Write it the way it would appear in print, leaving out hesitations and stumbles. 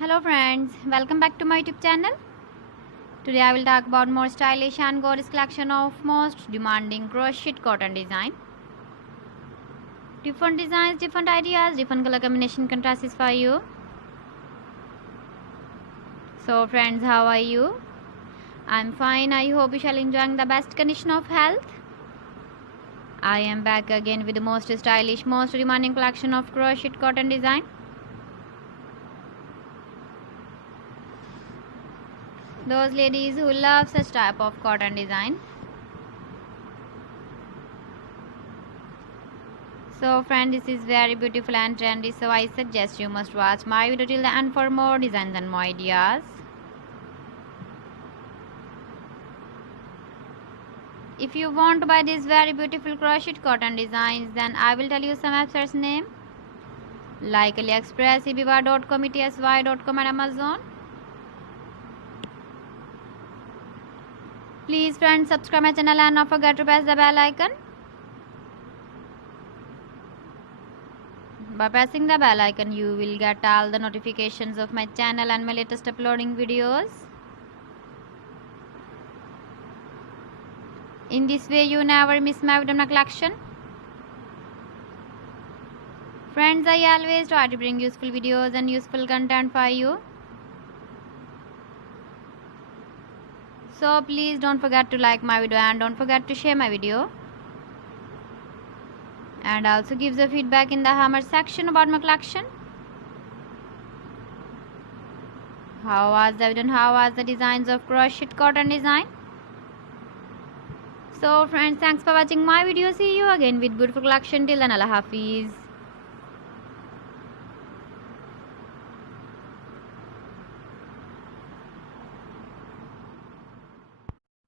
Hello friends, welcome back to my YouTube channel. Today I will talk about more stylish and gorgeous collection of most demanding crochet cotton design. Different designs, different ideas, different color combination contrasts for you. So friends, how are you? I'm fine. I hope you shall enjoying the best condition of health. I am back again with the most stylish, most demanding collection of crochet cotton design. Those ladies who love such type of cotton design. So friend, this is very beautiful and trendy, so I suggest you must watch my video till the end for more designs and more ideas. If you want to buy these very beautiful crochet cotton designs, then I will tell you some websites name like AliExpress, eBay.com, etsy.com and Amazon. Please friends, subscribe my channel and not forget to press the bell icon. By pressing the bell icon, you will get all the notifications of my channel and my latest uploading videos. In this way, you never miss my video collection. Friends, I always try to bring useful videos and useful content for you. So please don't forget to like my video and don't forget to share my video. And also give the feedback in the comment section about my collection. How was the video and how was the designs of crochet cotton design? So friends, thanks for watching my video. See you again with beautiful collection. Till then, Allah Hafiz.